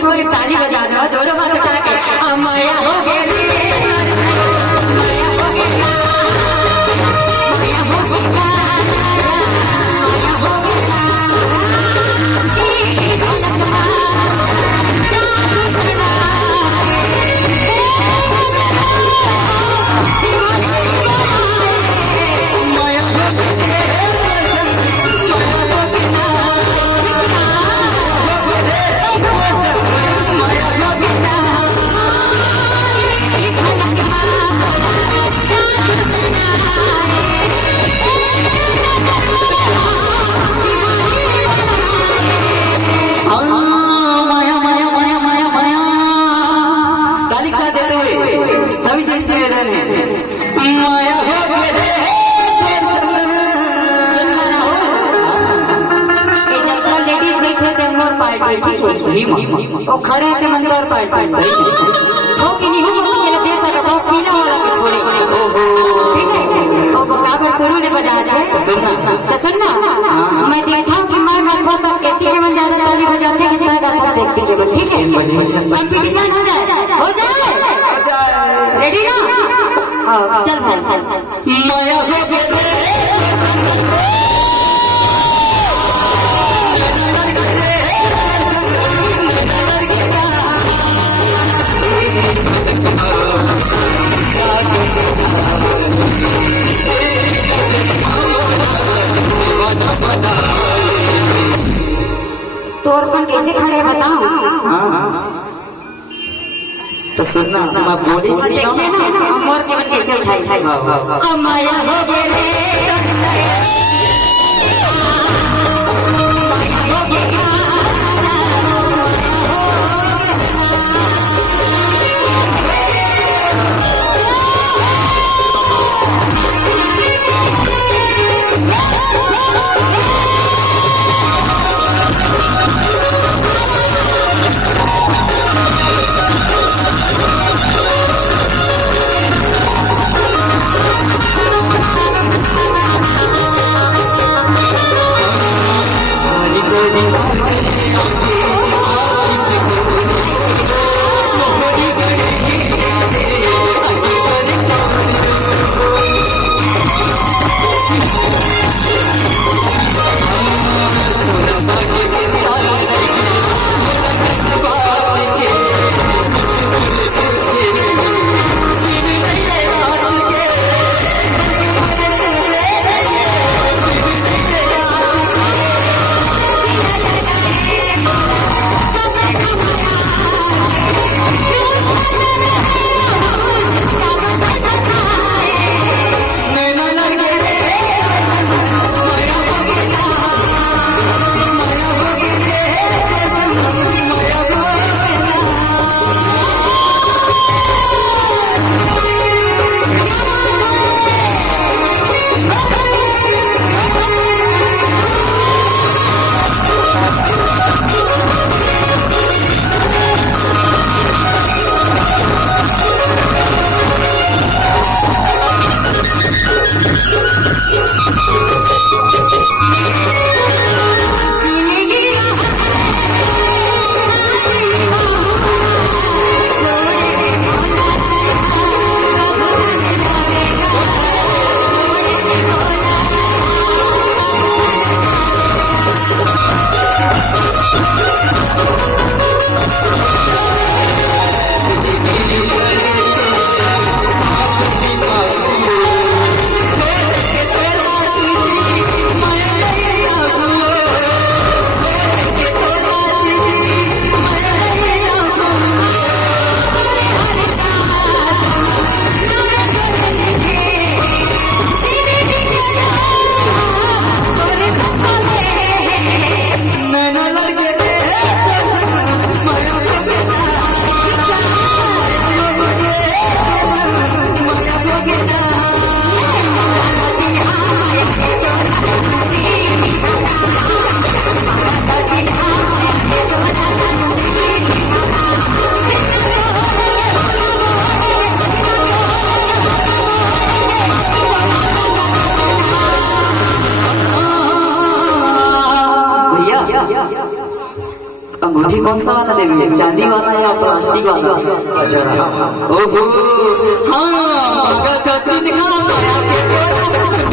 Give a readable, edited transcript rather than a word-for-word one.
एक बार ताली बजा दो, दोनों हाथ उठा के माया हो गया रे, माया हो गया, माया हो गया, माया हो गया, वो खड़े थे मंदर पर ठोकी नहीं हो मेरे देश का बहुत पीने वाला भी छोड़े ठीक है वो बराबर शुरू ने बजा रहे तो सुनना मैं देखा कि मैं अच्छा तब कहती के मन ज्यादा ताली बजाते कि तरह गाता देखती के मन ठीक है कंपटीशन हो जाए रेडी ना हाँ चल चल चल माया हो तो अपन कैसे खड़े बताओ तो सुनना मैं बोली देखते ना मोर के मन कैसे उठाई माया हो गए रे अंगूठी कौन सा वाला देवी है, चांदी वाला या प्लास्टिक वाला? ओहो हाँ, भगत सिंह का माया के